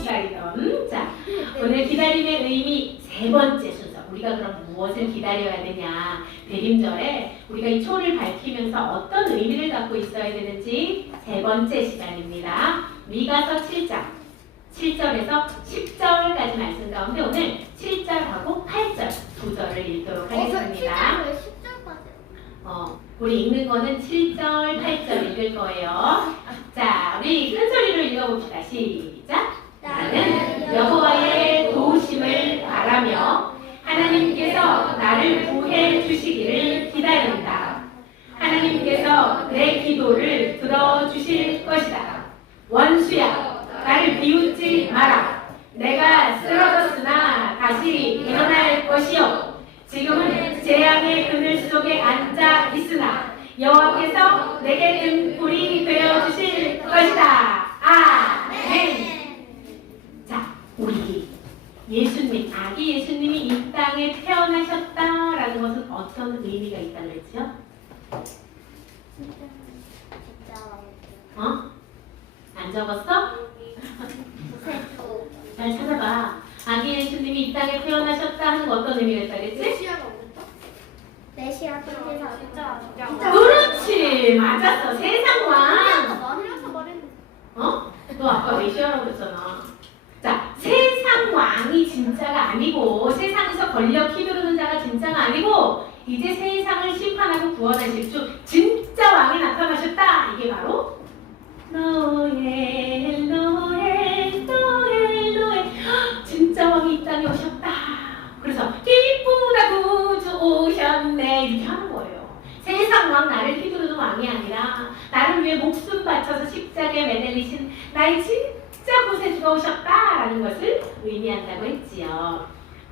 기다리던. 자, 오늘 기다림의 의미 세 번째 순서. 우리가 그럼 무엇을 기다려야 되냐? 대림절에 우리가 이 초를 밝히면서 어떤 의미를 갖고 있어야 되는지 세 번째 시간입니다. 미가서 7장 7절에서 10절까지 말씀 가운데 오늘 7절하고 8절 두 절을 읽도록 하겠습니다. 우리 읽는 거는 7절, 8절 읽을 거예요. 자, 우리 큰 소리로 읽어봅시다. 시작! 나는 여호와의 도우심을 바라며 하나님께서 나를 구해 주시기를 기다린다. 하나님께서 내 기도를 들어주실 것이다. 원수야, 나를 비웃지 마라. 내가 쓰러졌으나 다시 일어날 것이요. 지금은 재앙의 그늘 속에 앉아 있으나 여호와께서 내게 등불이 되어주실 것이다. 아멘. 자, 우리 예수님, 아기 예수님이 이 땅에 태어나셨다라는 것은 어떤 의미가 있다고 그랬죠? 안 적었어? 잘 찾아봐. 아기 예수님이 이 땅에 태어나셨다는 건 어떤 의미가 있다고 그랬지? 메시아 진짜 그렇지, 맞았어. 세상왕. 너 아까 메시아라고 그랬잖아. 자, 세상 왕이 진짜가 아니고 세상에서 권력 휘두르는 자가 진짜가 아니고 이제 세상을 심판하고 구원하실 주 진짜 왕이 나타나셨다. 이게 바로 노엘 노엘 노엘 노엘 진짜 왕이 이 땅에 오셨다. 그래서 기쁘다 구주 오셨네 이렇게 하는 거예요. 세상 왕 나를 휘두르는 왕이 아니라 나를 위해 목숨 바쳐서 십자가에 매달리신 나의 진짜 구세주가 오셨다라는 것을 의미한다고 했지요.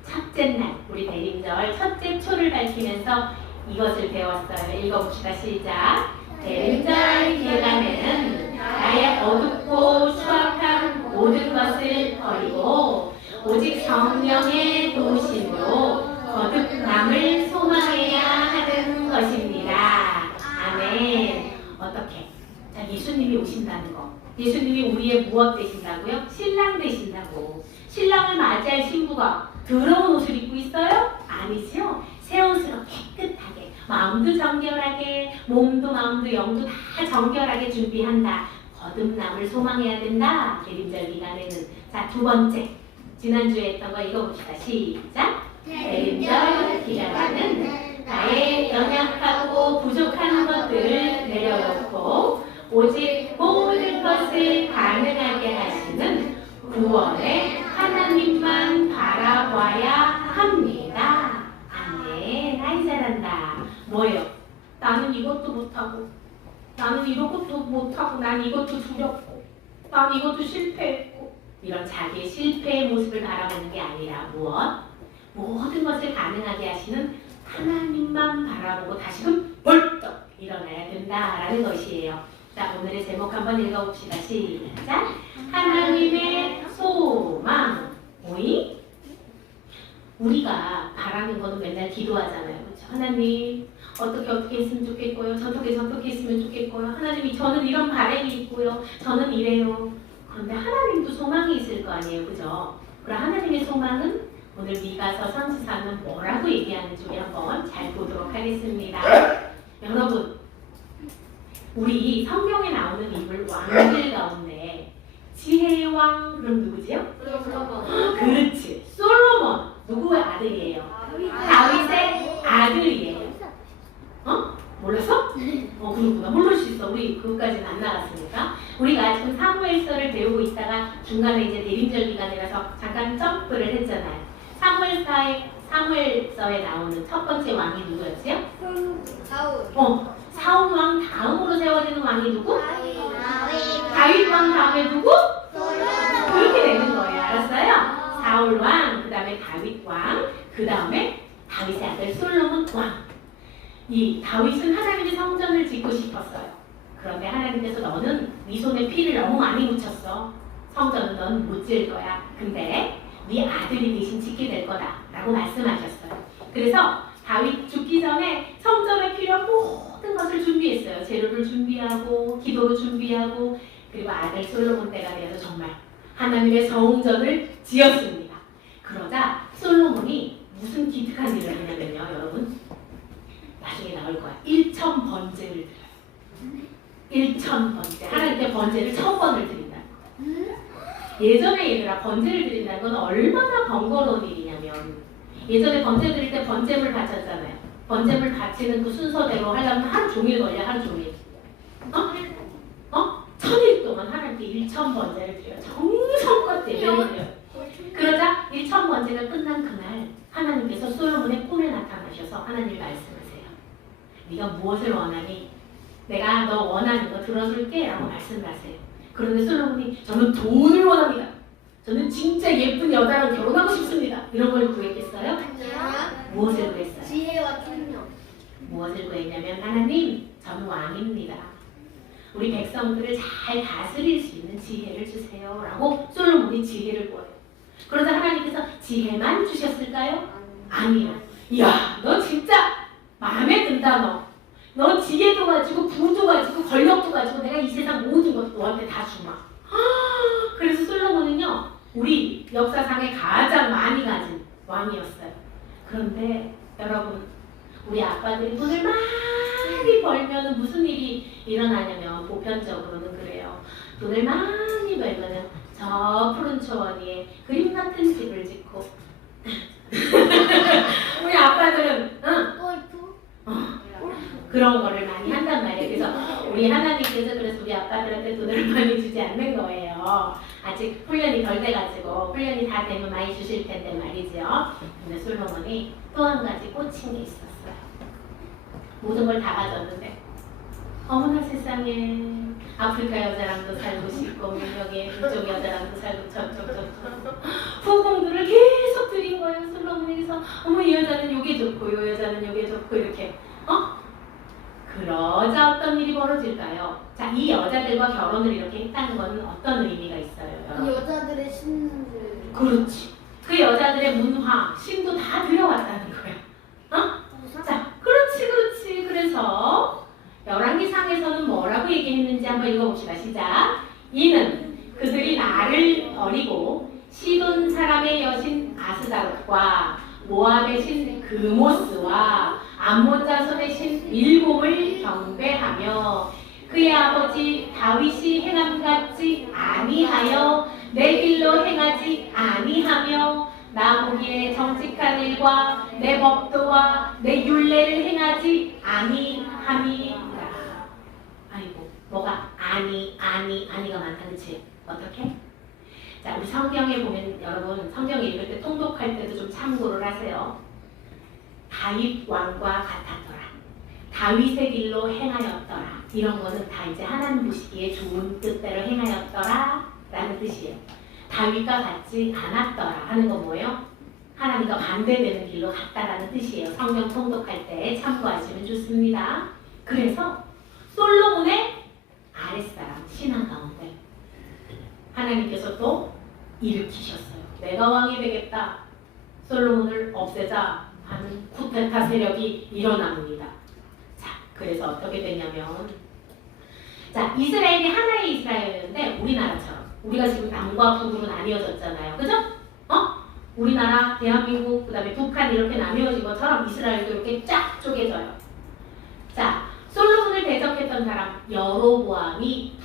첫째 날 우리 대림절 첫째 초를 밝히면서 이것을 배웠어요. 읽어봅시다. 시작. 대림절 기간에는 나의 어둡고 추악한 모든 것을 버리고 오직 성령의 도우심으로 거듭남을 소망해야 하는 것입니다. 아멘. 어떻게? 자, 예수님이 오신다는 거. 예수님이 우리의 무엇 되신다고요? 신랑 되신다고. 신랑을 맞이할 신부가 더러운 옷을 입고 있어요? 아니죠. 새 옷으로 깨끗하게, 마음도 정결하게, 몸도 마음도 영도 다 정결하게 준비한다. 거듭남을 소망해야 된다. 대림절 기간에는. 자, 두 번째. 지난주에 했던 거 읽어봅시다. 시작. 대림절 기간에는 나의 연약하고 부족한 것들을 내려놓고 오직 모든 것을 가능하게 하시는 구원의 하나님만 바라봐야 합니다. 아멘. 아이 잘한다. 뭐요? 나는 이것도 못하고 나는 이것도 못하고 난 이것도 두렵고 난 이것도 실패했고 이런 자기의 실패의 모습을 바라보는 게 아니라 무엇? 모든 것을 가능하게 하시는 하나님만 바라보고 다시금 벌떡 일어나야 된다라는 것이에요. 자, 오늘의 제목 한번 읽어봅시다. 시작. 하나님의 소망. 뭐이? 우리가 바라는 거는 맨날 기도하잖아요. 그렇죠? 하나님 어떻게 했으면 좋겠고요. 저렇게 했으면 좋겠고요. 하나님이 저는 이런 바람이 있고요. 저는 이래요. 그런데 하나님도 소망이 있을 거 아니에요. 그죠? 그럼 하나님의 소망은 오늘 미가서 선지자는 뭐라고 얘기하는지 우리 한번 잘 보도록 하겠습니다. 여러분, 우리 성경에 나오는 인물 왕들 가운데 지혜의 왕 그럼 누구지요? 그렇지. 솔로몬 누구의 아들이에요? 다윗의 아들이에요. 몰랐어? 그렇구나. 모를 수 있어. 우리 그것까지는 안 나갔으니까. 우리가 지금 사무엘서를 배우고 있다가 중간에 이제 대림절 기간이라서 잠깐 점프를 했잖아요. 사무엘서에 나오는 첫 번째 왕이 누구였지요? 사울 왕 다음으로 세워지는 왕이 누구? 다윗 왕 다음에 누구? 그렇게 되는 거예요. 알았어요? 사울 왕, 그 다음에 다윗 왕, 그 다음에 다윗의 아들 솔로몬 왕. 이 다윗은 하나님의 성전을 짓고 싶었어요. 그런데 하나님께서 너는 네 손에 피를 너무 많이 묻혔어. 성전은 넌 못 지을 거야. 근데 네 아들이 대신 짓게 될 거다 라고 말씀하셨어요. 그래서 다윗 죽기 전에 성전에 필요한 모든 것을 준비했어요. 재료를 준비하고 기도를 준비하고 그리고 아들 솔로몬 때가 되어서 정말 하나님의 성전을 지었습니다. 그러자 솔로몬이 무슨 기특한 일을 했냐면요, 여러분. 나중에 나올 거야. 1천 번제를 드려요. 1천 번제. 하나님께 번제를 1000번을 드린다는 거예요. 예전에 얘들아 번제를 드린다는 건 얼마나 번거로운 일이냐면 예전에 번제 드릴 때 번제물 바쳤잖아요. 번제물 바치는 그 순서대로 하려면 하루 종일 걸려. 하루 종일. 1000일 동안 하나님께 1천 번제를 드려요. 정성껏 예배를 드려요. 그러자 1천 번제가 끝난 그날 하나님께서 솔로몬의 꿈에 나타나셔서 하나님 말씀하세요. 네가 무엇을 원하니? 내가 너 원하는 거 들어줄게 라고 말씀하세요. 그런데 솔로몬이 저는 돈을 원합니다. 저는 진짜 예쁜 여자랑 결혼하고 싶습니다. 이런 걸 구했겠어요? 아니야. 무엇을 구했어요? 지혜와 총명. 무엇을 구했냐면 하나님 저는 왕입니다. 우리 백성들을 잘 다스릴 수 있는 지혜를 주세요 라고 솔로몬이 지혜를 구해요. 그러자 하나님께서 지혜만 주셨을까요? 아니요. 이야 너 진짜 마음에 든다 너. 너 지혜도 가지고 부도 가지고 권력도 가지고 내가 이 세상 모든 것 너한테 다 주마. 그래서 솔로몬은요 우리 역사상에 가장 많이 가진 왕이었어요. 그런데 여러분 우리 아빠들이 돈을 많이 벌면 무슨 일이 일어나냐면 보편적으로는 그래요. 돈을 많이 벌면 저 푸른 초원 위에 그림 같은 집을 짓고 우리 아빠들은 골프. 그런 거를 많이 한단 말이에요. 그래서 우리 하나님께서 그래서 우리 아빠들한테 돈을 많이 주지 않는 거예요. 아직 훈련이 덜 돼가지고 훈련이 다 되면 많이 주실 텐데 말이죠. 근데 솔로몬이 또 한 가지 꽂힌 게 있었어요. 모든 걸 다 가졌는데 어머나 세상에 아프리카 여자랑도 살고 싶고 여기 이쪽 여자랑도 살고 저쪽 후궁들을 계속 드린 거예요. 솔로몬에게서 어머 이 여자는 요게 좋고 요 여자는 요게 좋고 이렇게 그러자 어떤 일이 벌어질까요? 자, 이 여자들과 결혼을 이렇게 했다는 것은 어떤 의미가 있어요? 여러분? 여자들의 신들. 그렇지. 그 여자들의 문화, 신도 다 들여왔다는 거예요. 자, 그렇지. 그래서 열왕기상에서는 뭐라고 얘기했는지 한번 읽어봅시다. 시작. 이는 그들이 나를 버리고 시돈 사람의 여신 아스다롯과 모압의 신 그모스와 암몬 자손의 신 밀곰을 경배하며 그의 아버지 다윗이 행함같이 아니하여 내 길로 행하지 아니하며 나 보기에 정직한 일과 내 법도와 내 율례를 행하지 아니함이라. 아이고 뭐가 아니가 많다 그치? 어떻게? 자 우리 성경에 보면 여러분 성경 읽을 때 통독할 때도 좀 참고를 하세요. 다윗 왕과 같았더라. 다윗의 길로 행하였더라. 이런 거는 다 이제 하나님 보시기에 좋은 뜻대로 행하였더라 라는 뜻이에요. 다윗과 같지 않았더라 하는 건 뭐예요? 하나님과 반대되는 길로 갔다라는 뜻이에요. 성경 통독할 때 참고하시면 좋습니다. 그래서 솔로몬의 아랫사람 신앙 가운데 하나님께서 또 일으키셨어요. 내가 왕이 되겠다. 솔로몬을 없애자 하는 쿠데타 세력이 일어납니다. 자, 그래서 어떻게 됐냐면 자, 이스라엘이 하나의 이스라엘이었는데 우리나라처럼 우리가 지금 남과 북으로 나뉘어졌잖아요. 그죠? 우리나라, 대한민국, 그 다음에 북한 이렇게 나뉘어진 것처럼 이스라엘도 이렇게 쫙 쪼개져요. 자, 솔로몬을 대적했던 사람 여로보암이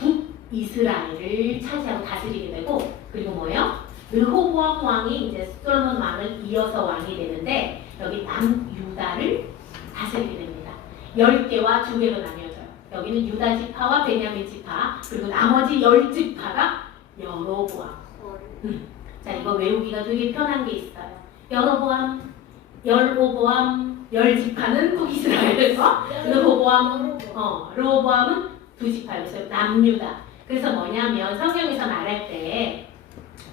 북이스라엘을 차지하고 다스리게 되고 그리고 뭐예요? 르호보암 왕이 이제 솔로몬 왕을 이어서 왕이 되는데 여기 남유다를 다스리게 됩니다. 10개와 2개로 나뉘어져요. 여기는 유다 지파와 베냐민 지파 그리고 나머지 10지파가 여로보암. 자 이거 외우기가 되게 편한 게 있어요. 여로보암, 열오보암, 10지파는 북이스라엘, 르호보암은 2지파, 그래서 남유다. 그래서 뭐냐면 성경에서 말할 때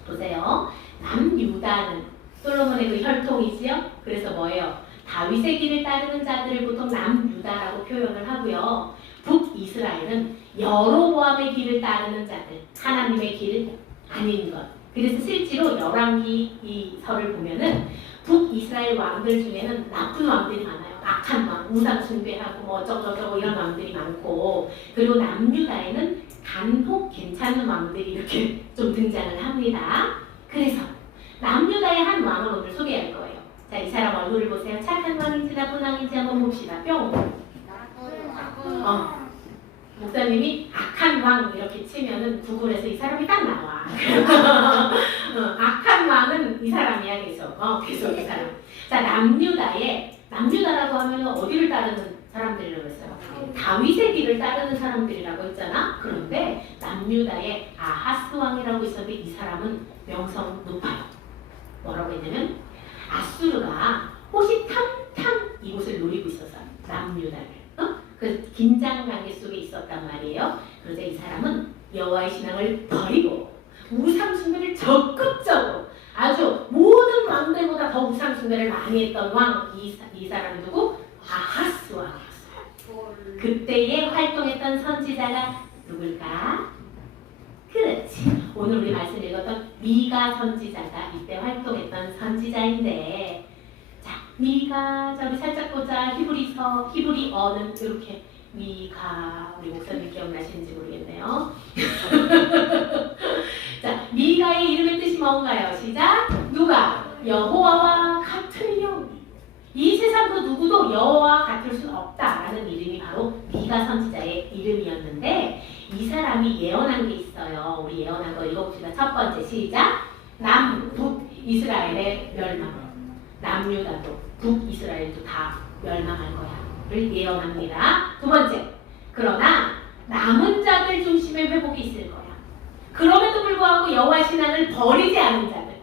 보세요. 남유다는 솔로몬의 그 혈통이지요. 그래서 뭐예요? 다윗의 길을 따르는 자들을 보통 남유다라고 표현을 하고요. 북이스라엘은 여로보암의 길을 따르는 자들, 하나님의 길 아닌 것. 그래서 실제로 열왕기 이 설을 보면은 북이스라엘 왕들 중에는 나쁜 왕들이 많아요. 악한 왕, 우상 숭배하고 뭐 어쩌고저쩌고 이런 왕들이 많고, 그리고 남유다에는 간혹 괜찮은 왕들이 이렇게 좀 등장을 합니다. 그래서 남유다의 한 왕을 오늘 소개할 거예요. 자, 이 사람 얼굴을 보세요. 착한 왕인지 나쁜 왕인지 한번 봅시다. 뿅. 목사님이 악한 왕 이렇게 치면은 구글에서 이 사람이 딱 나와. 악한 왕은 이 사람이야 계속. 계속 이 사람. 자, 남유다라고 하면 어디를 따르는 사람들이라고 했어요? 다윗의 길을 따르는 사람들이라고 했잖아. 그런데 남유다의 아하스 왕이라고 있었는데 이 사람은 명성 높아요. 뭐라고 했냐면 아수르가 호시탐탐 이곳을 노리고 있었어요. 남유다를. 그 긴장 관계 속에 있었단 말이에요. 그런데 이 사람은 여호와의 신앙을 버리고 우상 숭배를 적극적으로 아주 모든 왕들보다 더 우상 숭배를 많이 했던 왕, 이 사람이 누구? 아하스 왕이었어요. 그때에 활동했던 선지자가 누굴까? 그렇지. 오늘 우리 말씀 읽었던 미가 선지자가 이때 활동했던 선지자인데, 자, 미가, 자, 우리 살짝 보자. 히브리어는 이렇게 미가, 우리 목사님 기억나시는지 모르겠네요. 자, 미가의 이름의 뜻이 뭔가요? 시작. 누가? 여호와와 같으리요. 이 세상도 누구도 여호와와 같을 수는 없다라는 이름이 바로 미가 선지자의 이름이었는데, 이 사람이 예언한 게 있어요. 우리 예언한 거 읽어봅시다. 첫 번째 시작. 북이스라엘의 멸망. 남유다도 북이스라엘도 다 멸망할 거야를 예언합니다. 두 번째. 그러나 남은 자들 중심의 회복이 있을 거야. 그럼에도 불구하고 여호와 신앙을 버리지 않은 자들.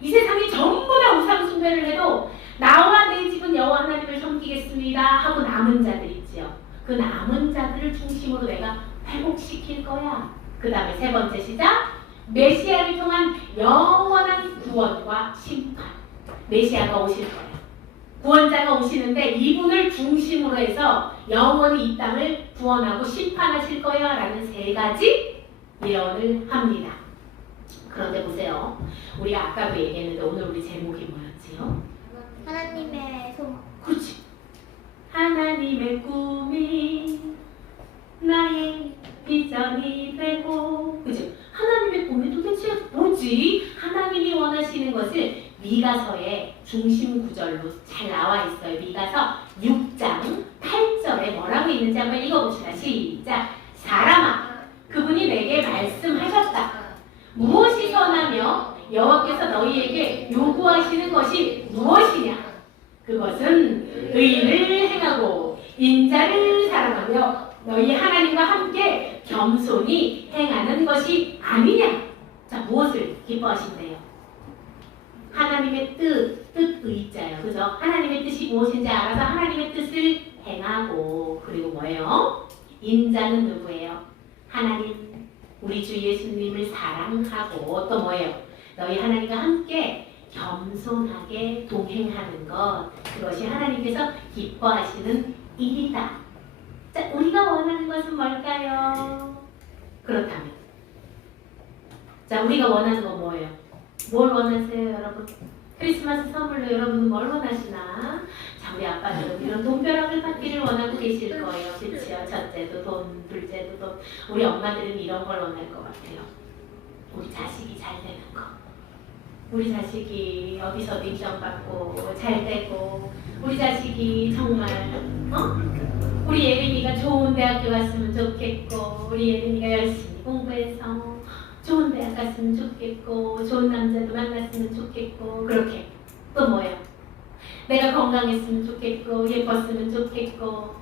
이 세상이 전부 다 우상 숭배를 해도 나와 내 집은 여호와 하나님을 섬기겠습니다 하고 남은 자들 있지요. 그 남은 자들을 중심으로 내가 회복시킬 거야. 그 다음에 세 번째 시작. 메시아를 통한 영원한 구원과 심판. 메시아가 오실 거야. 구원자가 오시는데 이분을 중심으로 해서 영원히 이 땅을 구원하고 심판하실 거야 라는 세 가지 예언을 합니다. 그런데 보세요. 우리가 아까도 얘기했는데 오늘 우리 제목이 뭐였지요? 하나님의 소망. 그렇지. 하나님의 꿈이 나의 비전이 되고, 그죠? 하나님의 꿈이 도대체 뭐지? 하나님이 원하시는 것을 미가서의 중심 구절로 잘 나와 있어요. 미가서 6장 8절에 뭐라고 있는지 한번 읽어봅시다. 시작. 사람아, 그분이 내게 말씀하셨다. 무엇이 선하며 여호와께서 너희에게 요구하시는 것이 무엇이냐? 그것은 의를 행하고 인자를 사랑하며 너희 하나님과 함께 겸손히 행하는 것이 아니냐? 자, 무엇을 기뻐하신대요? 하나님의 뜻의자예요. 그죠? 하나님의 뜻이 무엇인지 알아서 하나님의 뜻을 행하고, 그리고 뭐예요? 인자는 누구예요? 하나님, 우리 주 예수님을 사랑하고, 또 뭐예요? 너희 하나님과 함께 겸손하게 동행하는 것, 그것이 하나님께서 기뻐하시는 일이다. 자, 우리가 원하는 것은 뭘까요? 그렇다면, 자, 우리가 원하는 건 뭐예요? 뭘 원하세요, 여러분? 크리스마스 선물로 여러분은 뭘 원하시나? 자, 우리 아빠들은 이런 돈벼락을 받기를 원하고 계실 거예요. 그렇죠? 첫째도 돈, 둘째도 돈. 우리 엄마들은 이런 걸 원할 것 같아요. 우리 자식이 잘 되는 거. 우리 자식이 어디서도 인정받고 잘 되고, 우리 자식이 정말 우리 예림이가 좋은 대학교 갔으면 좋겠고, 우리 예림이가 열심히 공부해서 좋은 대학 갔으면 좋겠고, 좋은 남자도 만났으면 좋겠고, 그렇게. 또 뭐예요? 내가 건강했으면 좋겠고, 예뻤으면 좋겠고,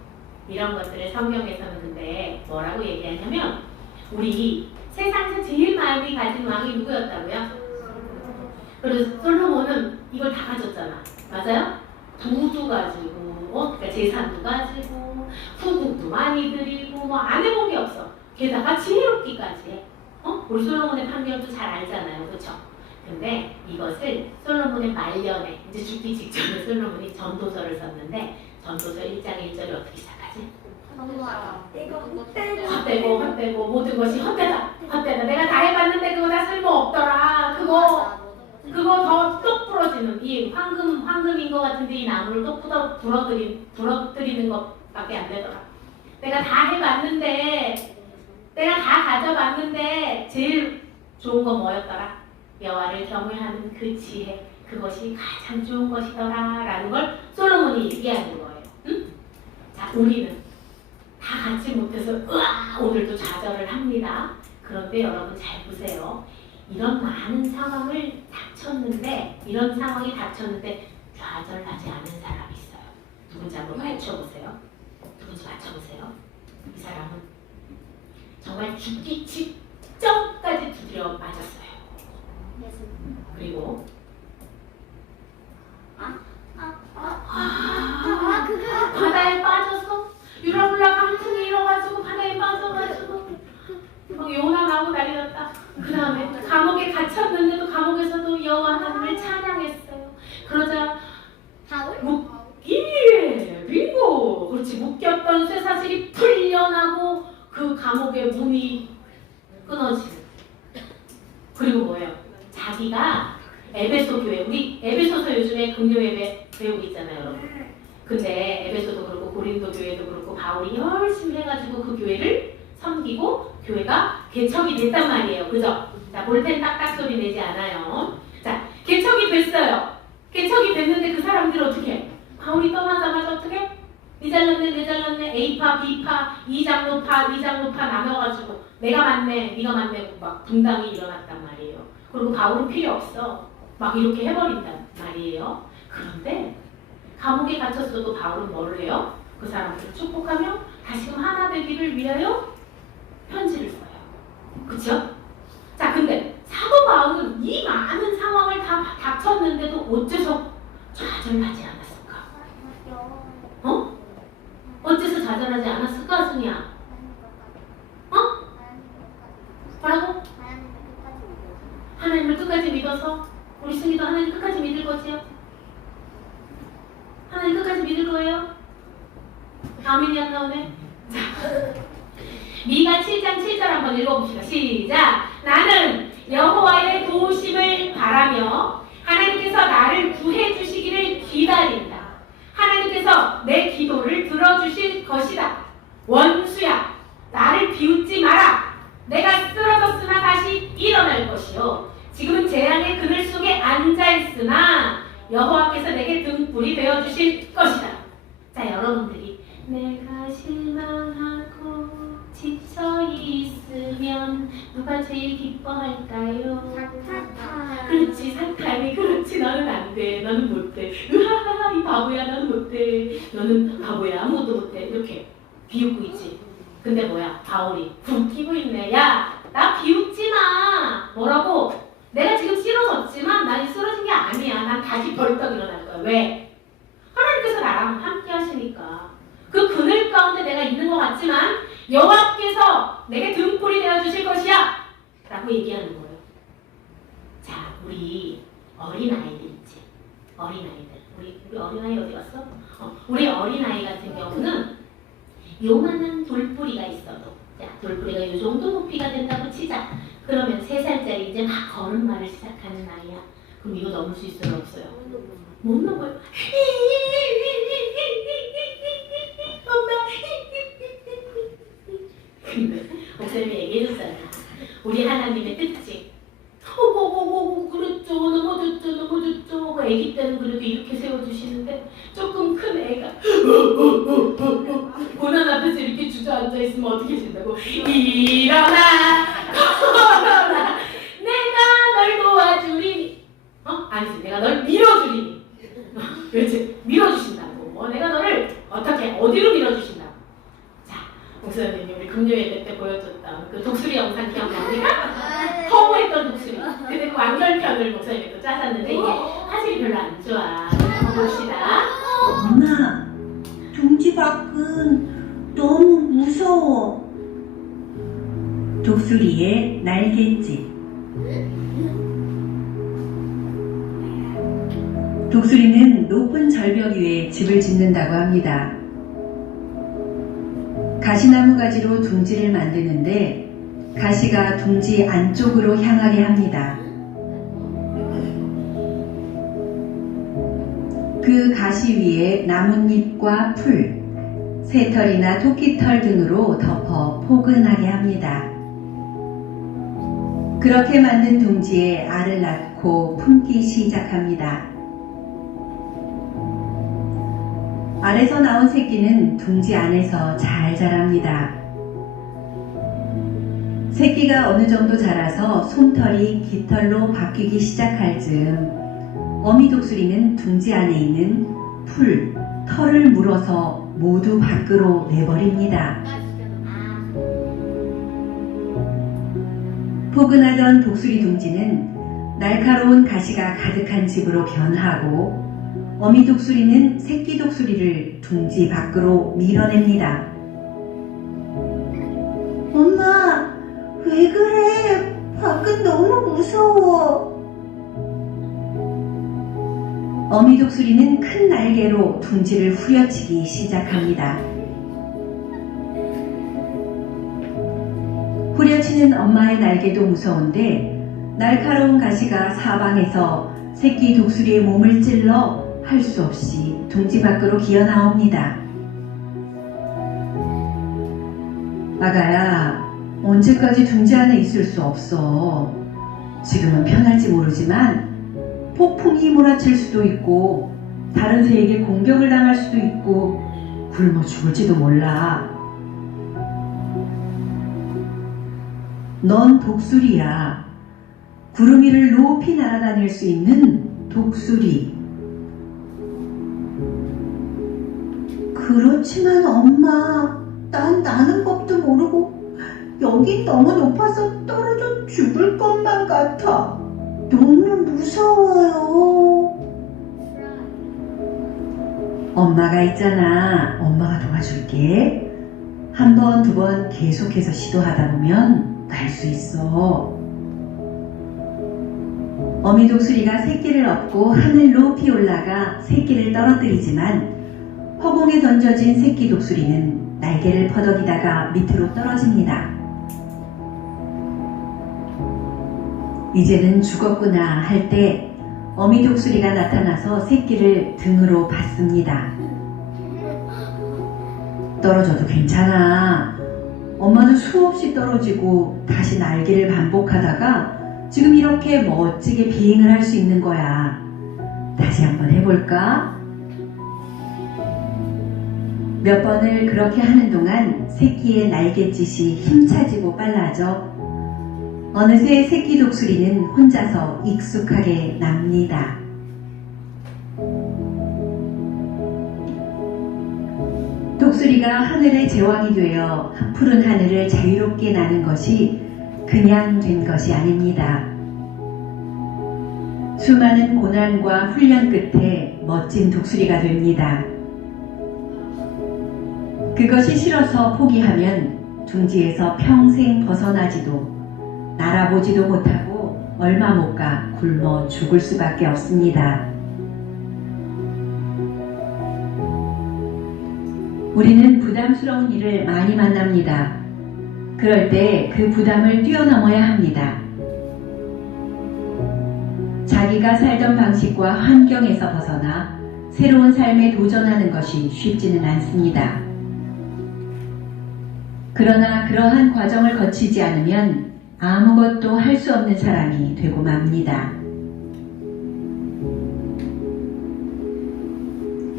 이런 것들을 성경에서는 근데 뭐라고 얘기하냐면, 우리 세상에서 제일 많이 가진 왕이 누구였다고요? 그래서 솔로몬은 이걸 다 가졌잖아. 맞아요? 부도 가지고, 그러니까 재산도 가지고, 후국도 많이 드리고, 뭐 안 해본 게 없어. 게다가 지혜롭기까지 해. 우리 솔로몬의 판결도 잘 알잖아요. 그렇죠? 근데 이것을 솔로몬의 말년에, 이제 죽기 직전에 솔로몬이 전도서를 썼는데, 전도서 1장 1절이 어떻게 시작하지? 헛되고 모든 것이 헛되다. 내가 다 해봤는데 그거 다 쓸모없더라. 그거 더 똑 부러지는 것이는 이 황금인 것 같은데 이 나무를 또 부러뜨리는 것밖에 안 되더라. 내가 다 해봤는데, 내가 다 가져봤는데 제일 좋은 건 뭐였더라? 여호와를 경외하는 그 지혜, 그것이 가장 좋은 것이더라 라는 걸 솔로몬이 얘기하는 거예요. 응? 자, 우리는 다 갖지 못해서 오늘도 좌절을 합니다. 그런데 여러분 잘 보세요. 이런 많은 상황을 닥쳤는데, 이런 상황이 닥쳤는데 좌절하지 않은 사람이 있어요. 누군지 한번 맞춰보세요. 누군지 맞춰보세요. 이 사람은 정말 죽기 직전까지 두드려 맞았어요. 그리고 바다에 빠져서 유라굴라 강풍이 일어가지고 바다에 빠져가지고 막 요나 나고 난리 났다. 그 다음에 감옥에 갇혔는데도 감옥에서도 여호와 하나님을 찬양했어요. 그러자 빙고! 그렇지, 묶였던 쇠사슬이 풀려나고 그 감옥의 문이 끊어지고, 그리고 뭐예요? 자기가 에베소 교회, 우리 에베소서 요즘에 금요 예배 배우고 있잖아요, 여러분. 근데 에베소도 그렇고 고린도 교회도 그렇고 바울이 열심히 해가지고 그 교회를 섬기고 교회가 개척이 됐단 말이에요. 그죠? 자, 볼펜 딱딱 소리 내지 않아요. 자, 개척이 됐어요. 개척이 됐는데 그 사람들 어떻게 해? 바울이 떠나자마자 어떻게 해? 니 잘났네 A파 B파 이장로파 나눠가지고 내가 맞네 네가 맞네 막 분당이 일어났단 말이에요. 그리고 바울은 필요 없어 막 이렇게 해버린단 말이에요. 그런데 감옥에 갇혔어도 바울은 뭘 해요? 그 사람들을 축복하며 다시금 하나 되기를 위하여 편지를 써요. 그쵸? 자, 근데 사도 바울은 이 많은 상황을 다 닥쳤는데도 어째서 좌절하지 않았을까? 어? 어째서 좌절하지 않았을까, 승희야? 어? 뭐라고? 하나님을 끝까지 믿어서 우리 승희도 하나님 끝까지 믿을 거지요? 하나님 끝까지 믿을 거예요? 아멘이 안 나오네? 자, 미가 7장 7절 한번 읽어봅시다. 시작! 나는 여호와의 도우심을 바라며 하나님께서 나를 구해 주시기를 기다린다. 하나님께서 내 기도를 들어주실 것이다. 원수야, 나를 비웃지 마라. 내가 쓰러졌으나 다시 일어날 것이요. 지금은 재앙의 그늘 속에 앉아있으나 여호와께서 내게 등불이 되어주실 것이다. 자, 여러분들이 내가 실망하고 지쳐있으면 누가 제일 기뻐할까요? 그렇지, 사탄이. 그렇지, 너는 안 돼, 너는 못돼, 으하하하 이 바보야, 너는 못돼, 너는 바보야, 아무것도 못해, 이렇게 비웃고 있지. 근데 뭐야, 바울이 웃기고 있네. 야, 나 비웃지 마. 뭐라고? 내가 지금 쓰러졌지만 난 쓰러진 게 아니야. 난 다시 벌떡 일어날 거야. 왜? 하나님께서 나랑 함께 하시니까. 그 그늘 가운데 내가 있는 것 같지만 여호와께서 내게 등불이 되어주실 것이야 라고 얘기하는 거예요. 자, 우리 어린아이들 있지. 어린아이들. 우리 어린아이 어디 갔어? 우리 어린아이 같은 경우는 요만한 돌뿌리가 있어도, 자, 돌뿌리가 이 정도 높이가 된다고 치자. 그러면 3살짜리 이제 막 걸음마를 시작하는 아이야. 그럼 이거 넘을 수 있어요, 없어요? 못 넘어요. 엄마. 근데 목사님이 얘기해줬잖아. 우리 하나님의 뜻이 그랬죠, 넘어졌죠. 애기 때는 그래도 이렇게 세워주시는데 조금 큰 애가 고난 앞에서 이렇게 주저앉아있으면 어떻게 된다고? 일어나, 걸어라, 내가 널 도와주리니. 아니지, 내가 널 밀어주리니. 그렇지, 밀어주신다고. 내가 너를 어떻게, 어디로 밀어주신다고. 자, 목사님이 우리 금요일 때 보여줬던 그 독수리 영상 기억납니까? 허무했던 독수리. 근데 그 완결편을 목사님이 또 짜셨는데 이게 화질이 별로 안 좋아. 봅시다. 엄마, 둥지 밖은 너무 무서워. 독수리의 날갯짓. 독수리는 높은 절벽 위에 집을 짓는다고 합니다. 가시나무 가지로 둥지를 만드는데 가시가 둥지 안쪽으로 향하게 합니다. 그 가시 위에 나뭇잎과 풀, 새털이나 토끼털 등으로 덮어 포근하게 합니다. 그렇게 만든 둥지에 알을 낳고 품기 시작합니다. 알에서 나온 새끼는 둥지 안에서 잘 자랍니다. 새끼가 어느 정도 자라서 솜털이 깃털로 바뀌기 시작할 즈음 어미 독수리는 둥지 안에 있는 풀, 털을 물어서 모두 밖으로 내버립니다. 포근하던 독수리 둥지는 날카로운 가시가 가득한 집으로 변하고 어미 독수리는 새끼 독수리를 둥지 밖으로 밀어냅니다. 엄마, 왜 그래? 밖은 너무 무서워. 어미 독수리는 큰 날개로 둥지를 후려치기 시작합니다. 후려치는 엄마의 날개도 무서운데 날카로운 가시가 사방에서 새끼 독수리의 몸을 찔러 할 수 없이 둥지 밖으로 기어 나옵니다. 아가야, 언제까지 둥지 안에 있을 수 없어. 지금은 편할지 모르지만 폭풍이 몰아칠 수도 있고 다른 새에게 공격을 당할 수도 있고 굶어 죽을지도 몰라. 넌 독수리야. 구름 위를 높이 날아다닐 수 있는 독수리. 그렇지만 엄마, 난 나는 법도 모르고 여긴 너무 높아서 떨어져 죽을 것만 같아. 너무 무서워요. 엄마가 있잖아. 엄마가 도와줄게. 한 번, 두 번 계속해서 시도하다 보면 날 수 있어. 어미 독수리가 새끼를 업고 하늘 높이 올라가 새끼를 떨어뜨리지만 허공에 던져진 새끼 독수리는 날개를 퍼덕이다가 밑으로 떨어집니다. 이제는 죽었구나 할 때 어미 독수리가 나타나서 새끼를 등으로 받습니다. 떨어져도 괜찮아. 엄마도 수없이 떨어지고 다시 날개를 반복하다가 지금 이렇게 멋지게 비행을 할 수 있는 거야. 다시 한번 해볼까? 몇 번을 그렇게 하는 동안 새끼의 날갯짓이 힘차지고 빨라져 어느새 새끼 독수리는 혼자서 익숙하게 납니다. 독수리가 하늘의 제왕이 되어 푸른 하늘을 자유롭게 나는 것이 그냥 된 것이 아닙니다. 수많은 고난과 훈련 끝에 멋진 독수리가 됩니다. 그것이 싫어서 포기하면 둥지에서 평생 벗어나지도 날아보지도 못하고 얼마 못 가 굶어 죽을 수밖에 없습니다. 우리는 부담스러운 일을 많이 만납니다. 그럴 때 그 부담을 뛰어넘어야 합니다. 자기가 살던 방식과 환경에서 벗어나 새로운 삶에 도전하는 것이 쉽지는 않습니다. 그러나 그러한 과정을 거치지 않으면 아무것도 할 수 없는 사람이 되고 맙니다.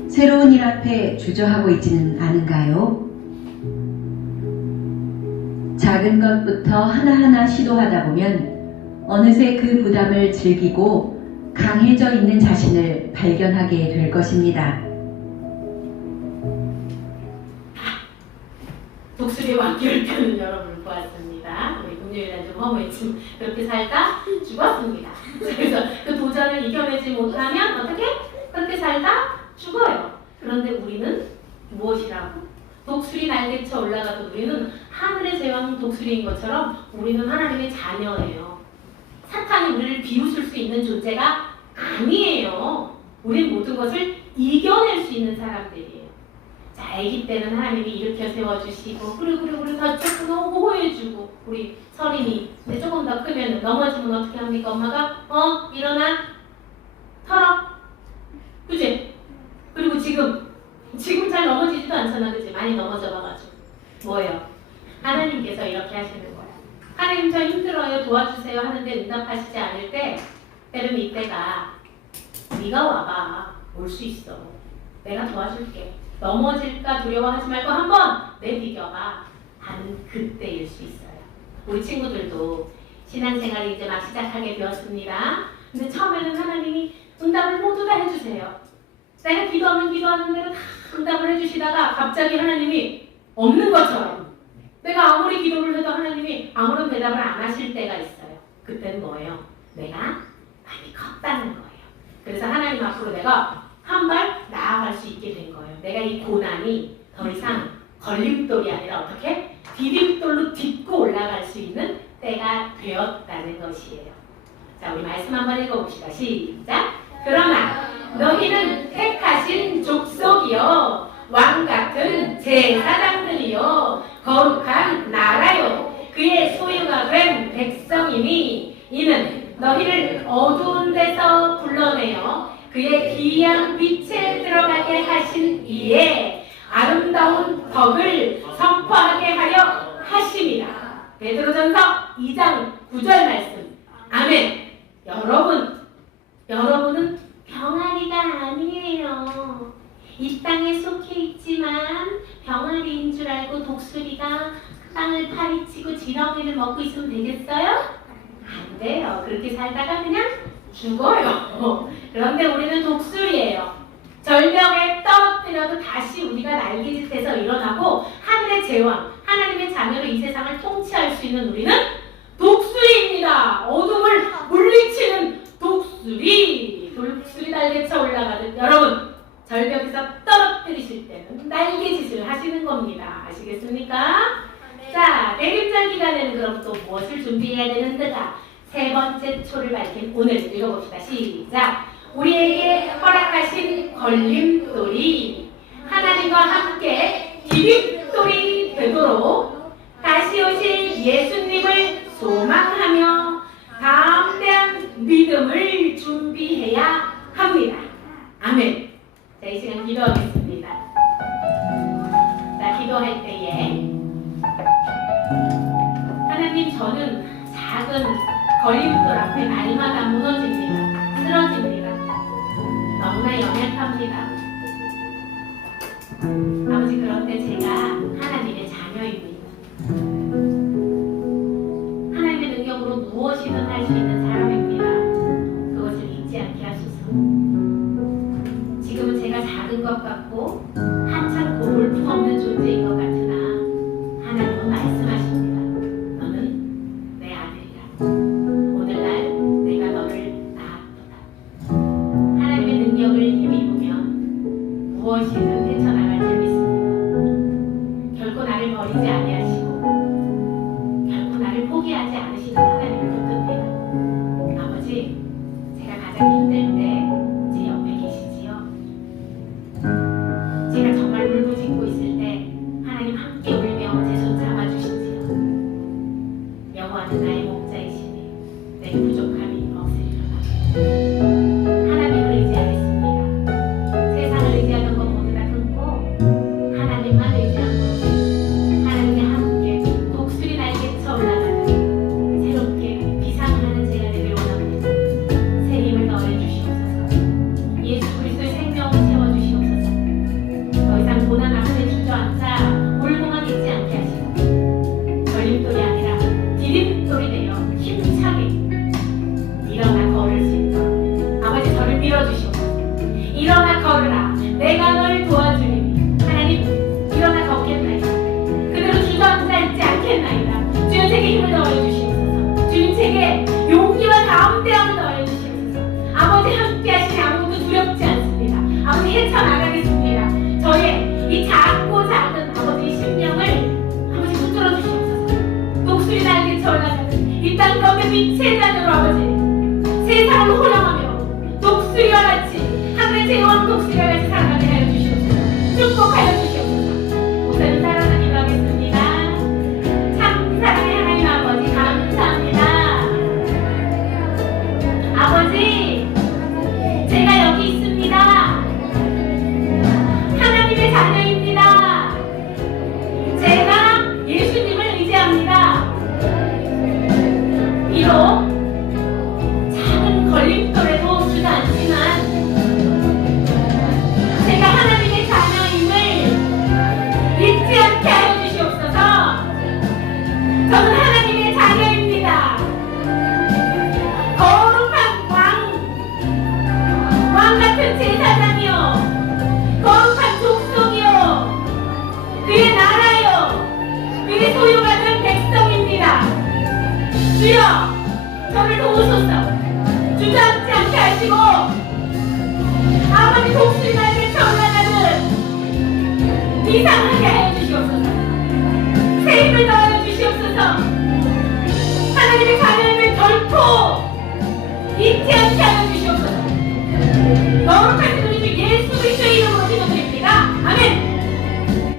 새로운 일 앞에 주저하고 있지는 않은가요? 작은 것부터 하나하나 시도하다 보면 어느새 그 부담을 즐기고 강해져 있는 자신을 발견하게 될 것입니다. 독수리 왕기를 펴는 여러분을 보았습니다. 우리 금요일날 좀 허무했지만 그렇게 살다 죽었습니다. 그래서 그 도전을 이겨내지 못하면 어떻게? 그렇게 살다 죽어요. 그런데 우리는 무엇이라고? 독수리 날개쳐 올라가도 우리는 하늘의 제왕 독수리인 것처럼 우리는 하나님의 자녀예요. 사탄이 우리를 비웃을 수 있는 존재가 아니에요. 우린 모든 것을 이겨낼 수 있는 사람들이에요. 자, 아기 때는 하나님이 일으켜 세워주시고 그리고 덧잡고 너무 보호해주고 우리 서린이 이제 조금 더 크면 넘어지면 어떻게 합니까? 엄마가 일어나 털어 그치? 그리고 지금 잘 넘어지지도 않잖아, 그치? 많이 넘어져 봐가지고. 뭐예요? 하나님께서 이렇게 하시는 거야. 하나님 저 힘들어요, 도와주세요 하는데 응답하시지 않을 때, 때로는 이때가 네가 와봐, 올 수 있어. 내가 도와줄게. 넘어질까 두려워하지 말고 한번 내비겨봐. 하는 그때일 수 있어요. 우리 친구들도 신앙생활을 이제 막 시작하게 되었습니다. 근데 처음에는 하나님이 응답을 모두 다 해주세요. 내가 기도하는 대로 다 응답을 해주시다가 갑자기 하나님이 없는 것처럼 내가 아무리 기도를 해도 하나님이 아무런 대답을 안 하실 때가 있어요. 그때는 뭐예요? 내가 많이 컸다는 거예요. 그래서 하나님 앞으로 내가 한 발 나아갈 수 있게 된 거예요. 내가 이 고난이 더 이상 걸림돌이 아니라 어떻게? 디딤돌로 딛고 올라갈 수 있는 때가 되었다는 것이에요. 자, 우리 말씀 한번 읽어봅시다. 시작! 그러나 너희는 택하신 족속이요 왕같은 제사장들이요 거룩한 나라요 그의 소유가 된 백성이니 이는 너희를 어두운 데서 불러내어 그의 귀한 빛에 들어가게 하신 이에 아름다운 덕을 선포하게 하려 하심이라. 베드로전서 2장 9절 말씀. 아멘. 여러분은 병아리가 아니에요. 이 땅에 속해 있지만 병아리인 줄 알고 독수리가 땅을 파헤치고 지렁이를 먹고 있으면 되겠어요? 안 돼요. 그렇게 살다가 그냥 죽어요. 그런데 우리는 독수리예요. 절벽에 떨어뜨려도 다시 우리가 날개짓해서 일어나고 하늘의 제왕, 하나님의 자녀로 이 세상을 통치할 수 있는 우리는 독수리입니다. 어둠을 물리치는 독수리. 독수리 날개쳐 올라가듯 여러분 절벽에서 떨어뜨리실 때는 날개짓을 하시는 겁니다. 아시겠습니까? 자, 대림절 기간에는 그럼 또 무엇을 준비해야 되는가? 세 번째 초를 밝힌 오늘 읽어봅시다. 시작! 우리에게 허락하신 걸림돌이 하나님과 함께 디딤돌이 되도록 다시 오실 예수님을 소망하며 담대한 믿음을 준비해야 합니다. 아멘. 자, 이 시간 기도하겠습니다. 자, 기도할 때에 하나님, 저는 작은 걸림돌 앞에 날마다 무너집니다. 쓰러집니다. 너무나 연약합니다. 아버지, 그런데 제가 하나님의 자녀입니다. 하나님의 능력으로 무엇이든 할 수 있는 사람입니다. 그것을 잊지 않게 하소서. 지금은 제가 작은 것 같고 한참 볼품없는 존재인 것 같으나 하나님은 말씀하십니다. 너는 내 아들이라. 오늘날 내가 너를 낳았도다. 하나님의 능력을 힘입으면 무엇이든 헤쳐나갈 줄 믿습니다. 결코 나를 버리지 아니하시고 결코 나를 포기하지 않으시는 하나님을 붙듭니다. 아버지, 제가 가장 힘들 때 제 옆에 계시지요. 제가 정말 울부짖고 있을 때 하나님 함께 울며 제 손 잡아주시지요. 여호와는 나의 목자이시니 내 부족함이 없으리로다. 하나님을 의지하겠습니다. 세상을 의지하는 것 모두 다 끊고 하나님만 의지하고 하나님과 함께 독수리 날개쳐 올라가는 새롭게 비상하는 제가 되길 원합니다. 새 힘을 더해 주시옵소서. 예수 그리스도의 생명을 채워주시옵소서. 더 이상 고난 앞에 주저앉아 울고만 있지 않게 하시고 걸림돌이 아니라 디딤돌이 되어 힘차게 일어나 걸을 수 있도록 아버지, 저를 밀어주시옵소서. 일어나 걸으라. 내가 널 도와주리니. 하나님, 일어나 걷겠나이다. 그대로 주저앉아 있지 않겠나이다. 주여, 제게 힘을 더해 주시옵소서. 주님, 제게 용기와 담대함을 더해 주시옵소서. 아버지, 함께 하시니 아무것도 두렵지 않습니다. 아버지, 헤쳐나가겠습니다. 저의 이 작고 작은 아버지 심령을 아버지 붙들어 주시옵소서. 독수리 날개쳐 올라가는 이 땅 가운데 빛의 자녀로 아버지 세상을 호령하며 독수리와 같이 하늘의 제왕 독수리와 같이 살아가게 하여 주시옵소서. 축복하여 주시옵소서. 목사님 사랑하는 기도하겠습니다. 참 사랑의 하나님 아버지, 감사합니다. 아버지, 제가 여기 있습니다. 그의 소유받은 백성입니다. 주여 저를 도우소서. 주저앉지 않게 하시고 아버지 독수리 날개 청란하는 이상하게 하여 주시옵소서. 새 힘을 더하여 주시옵소서. 하나님의 가면을 결코 잊지 않게 하여 주시옵소서. 거룩하신 우리 주 예수 그리스도